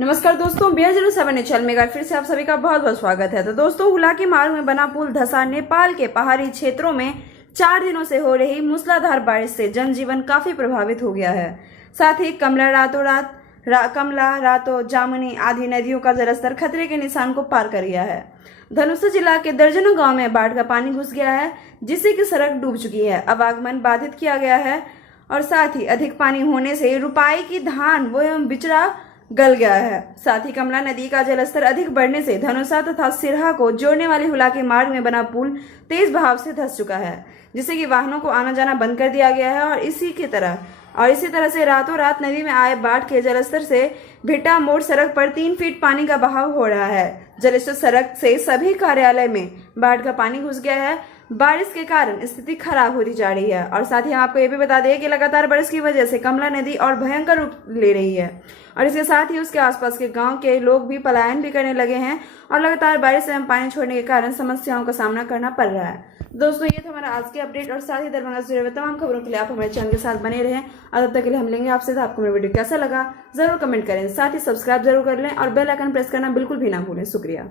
नमस्कार दोस्तों, BR07 channel में फिर से आप सभी का बहुत बहुत स्वागत है। तो दोस्तों, हुलाकी मार्ग में बना पुल धंसा। नेपाल के पहाड़ी क्षेत्रों में 4 दिनों से हो रही मूसलाधार बारिश से जनजीवन काफी प्रभावित हो गया है। साथ ही कमला, रातो, जामुनी आदि नदियों का जलस्तर खतरे के निशान को पार कर गया है। धनुषा जिला के दर्जनों गाँव में बाढ़ का पानी घुस गया है, जिससे कि सड़क डूब चुकी है। आवागमन बाधित किया गया है और साथ ही अधिक पानी होने से रुपाई की धान एवं बिचड़ा गल गया है। साथ ही कमला नदी का जलस्तर अधिक बढ़ने से धनुषा तथा सिरहा को जोड़ने वाले हुलाकी मार्ग में बना पुल तेज बहाव से धंस चुका है, जिससे कि वाहनों को आना जाना बंद कर दिया गया है। और इसी तरह से रातों रात नदी में आए बाढ़ के जलस्तर से भिट्टा मोड़ सड़क पर 3 फीट पानी का बहाव हो रहा है। जलस्तर सड़क से सभी कार्यालय में बाढ़ का पानी घुस गया है। बारिश के कारण स्थिति खराब होती जा रही है। और साथ ही हम आपको ये भी बता दें कि लगातार बारिश की वजह से कमला नदी और भयंकर रूप ले रही है और इसके साथ ही उसके आसपास के गांव के लोग भी पलायन भी करने लगे हैं और लगातार बारिश एवं पानी छोड़ने के कारण समस्याओं का सामना करना पड़ रहा है। दोस्तों, ये था हमारा आज के अपडेट और साथ ही दरभंगा से जुड़े हुए तमाम खबरों के लिए आप हमारे चैनल के साथ बने रहें। और तब तक के लिए हम लेंगे आपसे। तो आपको मेरा वीडियो कैसा लगा जरूर कमेंट करें, साथ ही सब्सक्राइब जरूर कर लें और बेल आइकन प्रेस करना बिल्कुल भी ना भूलें। शुक्रिया।